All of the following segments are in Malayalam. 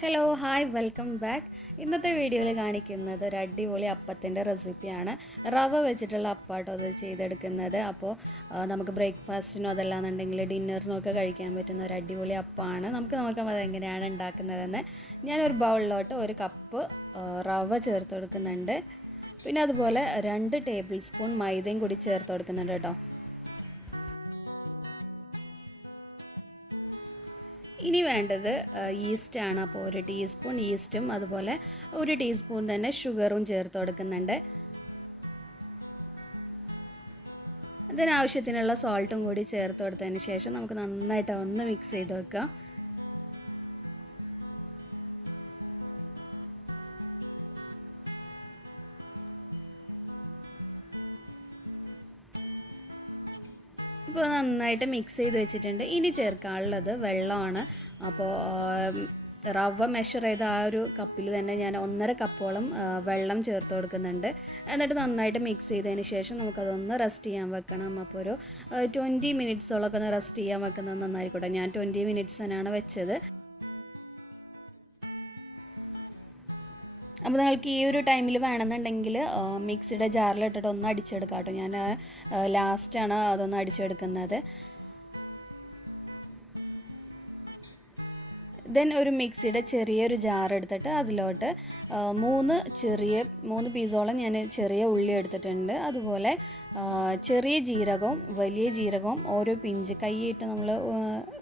Hello hi welcome back. ഇന്നത്തെ വീഡിയോയിൽ കാണിക്കുന്നത് ഒരു അടിപൊളി അപ്പത്തിൻ്റെ റെസിപ്പിയാണ്. റവ വെച്ചിട്ടുള്ള അപ്പാട്ടോ അത് ചെയ്തെടുക്കുന്നത്. അപ്പോൾ നമുക്ക് ബ്രേക്ക്ഫാസ്റ്റിനോ അതല്ലാന്നുണ്ടെങ്കിൽ ഡിന്നറിനോ ഒക്കെ കഴിക്കാൻ പറ്റുന്ന ഒരു അടിപൊളി അപ്പമാണ്. നമുക്ക് നോക്കാം അതെങ്ങനെയാണ് ഉണ്ടാക്കുന്നതെന്ന്. ഞാനൊരു ബൗളിലോട്ട് ഒരു കപ്പ് റവ ചേർത്ത് കൊടുക്കുന്നുണ്ട്. പിന്നെ അതുപോലെ 2 ടേബിൾ സ്പൂൺ മൈദയും കൂടി ചേർത്ത് കൊടുക്കുന്നുണ്ട് കേട്ടോ. ഇനി വേണ്ടത് ഈസ്റ്റാണ്. അപ്പോൾ 1 ടീസ്പൂൺ ഈസ്റ്റും അതുപോലെ 1 ടീസ്പൂൺ തന്നെ ഷുഗറും ചേർത്ത് കൊടുക്കുന്നുണ്ട്. അതിനാവശ്യത്തിനുള്ള സോൾട്ടും കൂടി ചേർത്ത് കൊടുത്തതിന് ശേഷം നമുക്ക് നന്നായിട്ട് ഒന്ന് മിക്സ് ചെയ്ത് വെക്കാം. ഇപ്പോൾ നന്നായിട്ട് മിക്സ് ചെയ്ത് വെച്ചിട്ടുണ്ട്. ഇനി ചേർക്കാനുള്ളത് വെള്ളമാണ്. അപ്പോൾ റവ മെഷർ ചെയ്ത ആ ഒരു കപ്പിൽ തന്നെ ഞാൻ 1.5 കപ്പോളം വെള്ളം ചേർത്ത് കൊടുക്കുന്നുണ്ട്. എന്നിട്ട് നന്നായിട്ട് മിക്സ് ചെയ്തതിന് ശേഷം നമുക്കതൊന്ന് റെസ്റ്റ് ചെയ്യാൻ വെക്കണം. അപ്പോൾ ഒരു 20 മിനിറ്റ്സോളൊക്കെ ഒന്ന് റെസ്റ്റ് ചെയ്യാൻ വെക്കുന്നത് നന്നായിരിക്കട്ടെ. ഞാൻ 20 മിനിറ്റ്സ് തന്നെയാണ് വെച്ചത്. അപ്പോൾ നിങ്ങൾക്ക് ഈ ഒരു ടൈമിൽ വേണമെന്നുണ്ടെങ്കിൽ മിക്സിയുടെ ജാറിലിട്ടിട്ട് ഒന്ന് അടിച്ചെടുക്കാം കേട്ടോ. ഞാൻ ലാസ്റ്റാണ് അതൊന്ന് അടിച്ചെടുക്കുന്നത്. ദെൻ ഒരു മിക്സിയുടെ ചെറിയൊരു ജാർ എടുത്തിട്ട് അതിലോട്ട് 3 പീസോളം ഞാൻ ചെറിയ ഉള്ളി എടുത്തിട്ടുണ്ട്. അതുപോലെ ചെറിയ ജീരകവും വലിയ ജീരകവും ഓരോ പിഞ്ച് കൈയിട്ട് നമ്മൾ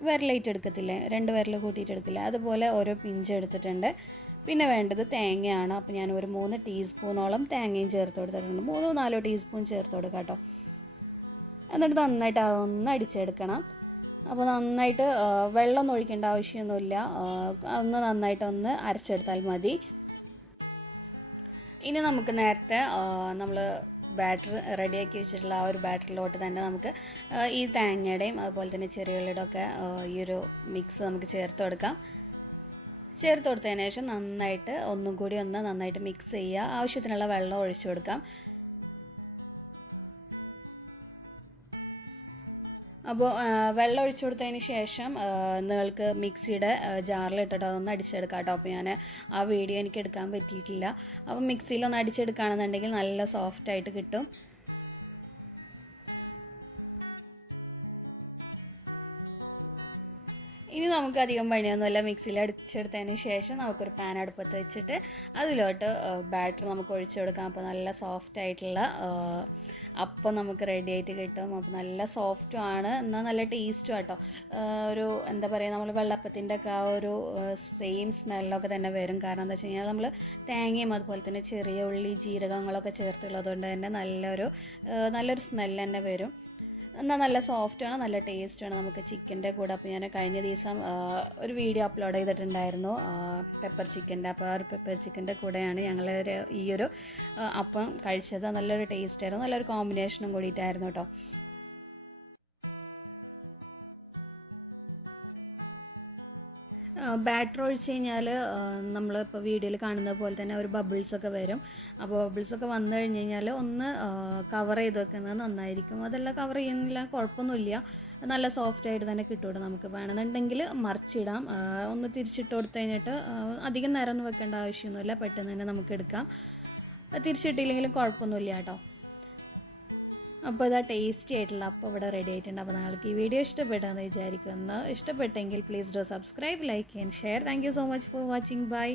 വിരലായിട്ട് എടുക്കത്തില്ലേ, 2 വിരൽ കൂട്ടിയിട്ട് എടുക്കില്ല, അതുപോലെ ഓരോ പിഞ്ച് എടുത്തിട്ടുണ്ട്. പിന്നെ വേണ്ടത് തേങ്ങയാണ്. അപ്പോൾ ഞാൻ ഒരു 3 ടീസ്പൂണോളം തേങ്ങയും ചേർത്ത് കൊടുത്തിട്ടുണ്ട്. 3-4 ടീസ്പൂൺ ചേർത്ത് കൊടുക്കാം കേട്ടോ. എന്നിട്ട് നന്നായിട്ട് ഒന്ന് അടിച്ചെടുക്കണം. അപ്പോൾ നന്നായിട്ട് വെള്ളം ഒഴിക്കേണ്ട ആവശ്യമൊന്നുമില്ല. ഒന്ന് നന്നായിട്ടൊന്ന് അരച്ചെടുത്താൽ മതി. ഇനി നമുക്ക് നേരത്തെ നമ്മൾ ബാറ്റർ റെഡിയാക്കി വെച്ചിട്ടുള്ള ആ ഒരു ബാറ്ററിലോട്ട് തന്നെ നമുക്ക് ഈ തേങ്ങയുടെയും അതുപോലെ തന്നെ ചെറിയ ഉള്ളിയുടെ ഒക്കെ ഈ ഒരു മിക്സ് നമുക്ക് ചേർത്ത് കൊടുക്കാം. ചേർത്ത് കൊടുത്തതിന് ശേഷം നന്നായിട്ട് ഒന്നും കൂടി നന്നായിട്ട് മിക്സ് ചെയ്യുക. ആവശ്യത്തിനുള്ള വെള്ളം ഒഴിച്ചു കൊടുക്കാം. അപ്പോൾ വെള്ളം ഒഴിച്ചു കൊടുത്തതിന് ശേഷം നിങ്ങൾക്ക് മിക്സിയുടെ ജാറിലിട്ടിട്ട് അതൊന്ന് അടിച്ചെടുക്കാം കേട്ടോ. അപ്പോൾ ഞാൻ ആ വീഡിയോ എനിക്ക് എടുക്കാൻ പറ്റിയിട്ടില്ല. അപ്പോൾ മിക്സിയിലൊന്ന് അടിച്ചെടുക്കുകയാണെന്നുണ്ടെങ്കിൽ നല്ല സോഫ്റ്റായിട്ട് കിട്ടും. ഇനി നമുക്ക് അധികം പണിയൊന്നുമില്ല. മിക്സിയിൽ അടിച്ചെടുത്തതിന് ശേഷം നമുക്കൊരു പാൻ അടുപ്പത്ത് വെച്ചിട്ട് അതിലോട്ട് ബാറ്റർ നമുക്ക് ഒഴിച്ചു കൊടുക്കാം. അപ്പോൾ നല്ല സോഫ്റ്റ് ആയിട്ടുള്ള അപ്പം നമുക്ക് റെഡി ആയിട്ട് കിട്ടും. അപ്പോൾ നല്ല സോഫ്റ്റും ആണ്, എന്നാൽ നല്ല ടേസ്റ്റും ആട്ടോ. ഒരു എന്താ പറയുക, നമ്മൾ വെള്ളപ്പത്തിൻ്റെ ഒക്കെ ആ ഒരു സെയിം സ്മെല്ലൊക്കെ തന്നെ വരും. കാരണം എന്താ വെച്ച് കഴിഞ്ഞാൽ നമ്മൾ തേങ്ങയും അതുപോലെ തന്നെ ചെറിയ ഉള്ളി ജീരകങ്ങളൊക്കെ ചേർത്തുള്ളത് കൊണ്ട് തന്നെ നല്ലൊരു സ്മെല്ല് തന്നെ വരും. എന്നാൽ നല്ല സോഫ്റ്റാണ്, നല്ല ടേസ്റ്റാണ് നമുക്ക് ചിക്കൻ്റെ കൂടെ. അപ്പോൾ ഞാൻ കഴിഞ്ഞ ദിവസം ഒരു വീഡിയോ അപ്ലോഡ് ചെയ്തിട്ടുണ്ടായിരുന്നു പെപ്പർ ചിക്കൻ്റെ. അപ്പോൾ ആ ഒരു പെപ്പർ ചിക്കൻ്റെ കൂടെയാണ് ഞങ്ങൾ ഈ ഒരു അപ്പം കഴിച്ചത്. നല്ലൊരു ടേസ്റ്റായിരുന്നു, നല്ലൊരു കോമ്പിനേഷനും കൂടിയിട്ടായിരുന്നു കേട്ടോ. ബാറ്റർ ഒഴിച്ച് കഴിഞ്ഞാൽ നമ്മളിപ്പോൾ വീഡിയോയിൽ കാണുന്ന പോലെ തന്നെ ഒരു ബബിൾസൊക്കെ വരും. അപ്പോൾ ബബിൾസൊക്കെ വന്നു കഴിഞ്ഞ് കഴിഞ്ഞാൽ ഒന്ന് കവർ ചെയ്ത് വെക്കുന്നത് നന്നായിരിക്കും. അതെല്ലാം കവർ ചെയ്യുന്നില്ല കുഴപ്പമൊന്നുമില്ല, നല്ല സോഫ്റ്റായിട്ട് തന്നെ കിട്ടും. നമുക്ക് വേണമെന്നുണ്ടെങ്കിൽ മറിച്ചിടാം. ഒന്ന് തിരിച്ചിട്ട് കൊടുത്തു കഴിഞ്ഞിട്ട് അധികം നേരം ഒന്നും വെക്കേണ്ട ആവശ്യമൊന്നുമില്ല, പെട്ടെന്ന് തന്നെ നമുക്ക് എടുക്കാം. തിരിച്ചിട്ടില്ലെങ്കിലും കുഴപ്പമൊന്നുമില്ല കേട്ടോ. അപ്പോൾ ഇതാ ടേസ്റ്റി ആയിട്ടുള്ള അപ്പം ഇവിടെ റെഡി ആയിട്ടുണ്ട്. അപ്പോൾ നിങ്ങൾക്ക് ഈ വീഡിയോ ഇഷ്ടപ്പെട്ടെന്ന് വിചാരിക്കുന്നു. ഇഷ്ടപ്പെട്ടെങ്കിൽ please do subscribe, like and share. Thank you so much for watching. By.